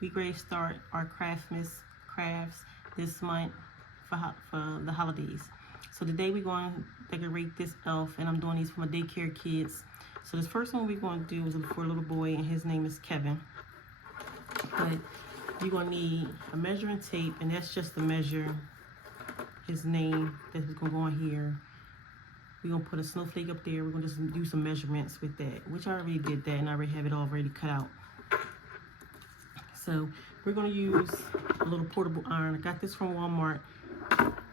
we ready to start our Craftmas crafts this month for the holidays. So today we're going to decorate this elf, and I'm doing these for my daycare kids. So this first one we're going to do is for a little boy, and his name is Kevin. But you're going to need a measuring tape, and that's just to measure his name that's going to go on here. We're going to put a snowflake up there. We're going to just do some measurements with that, which I already did that, and I already have it already cut out. So we're going to use a little portable iron. I got this from Walmart.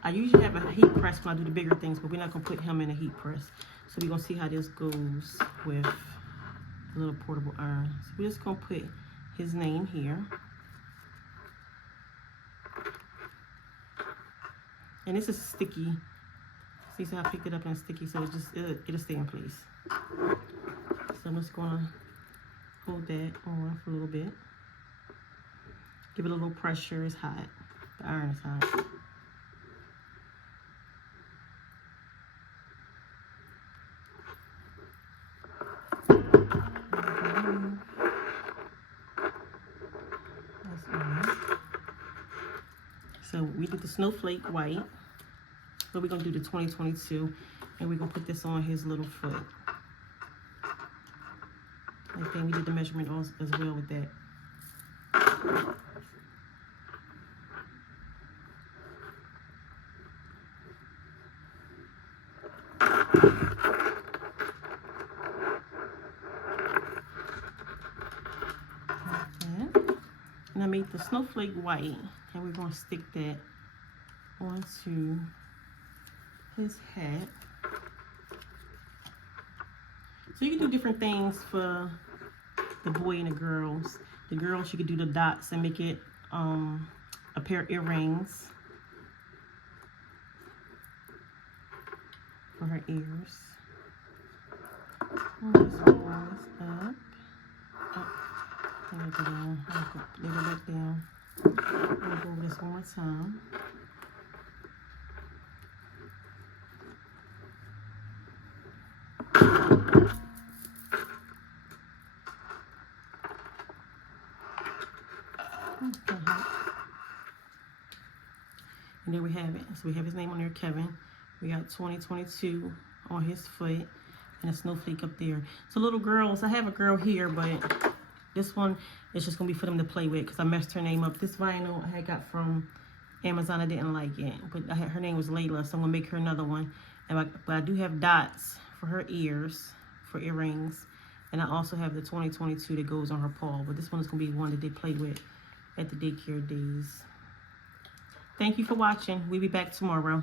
I usually have a heat press when I do the bigger things, but we're not going to put him in a heat press. So we're going to see how this goes with a little portable iron. So we're just going to put his name here. And this is sticky. See how I picked it up and it's sticky, so it'll stay in place. So I'm just gonna hold that on for a little bit. Give it a little pressure. It's hot. The iron is hot. That's on. So we did the snowflake white. So we're going to do the 2022, and we're going to put this on his little foot. And then we did the measurement as well with that. And I made the snowflake white, and we're going to stick that onto his hat. So you can do different things for the boy and the girls. The girls, you could do the dots and make it a pair of earrings for her ears. And just roll this up. There we go down. Let it back down. We'll go over this one more time. And there we have it. So we have his name on there, Kevin. We got 2022 on his foot and a snowflake up there. So little girls, I have a girl here, but this one is just gonna be for them to play with because I messed her name up. This vinyl I had got from Amazon. I didn't like it, but her name was Layla, so I'm gonna make her another one. But I do have dots for her ears, for earrings, and I also have the 2022 that goes on her paw. But this one is gonna be one that they play with at the daycare days. Thank you for watching. We'll be back tomorrow.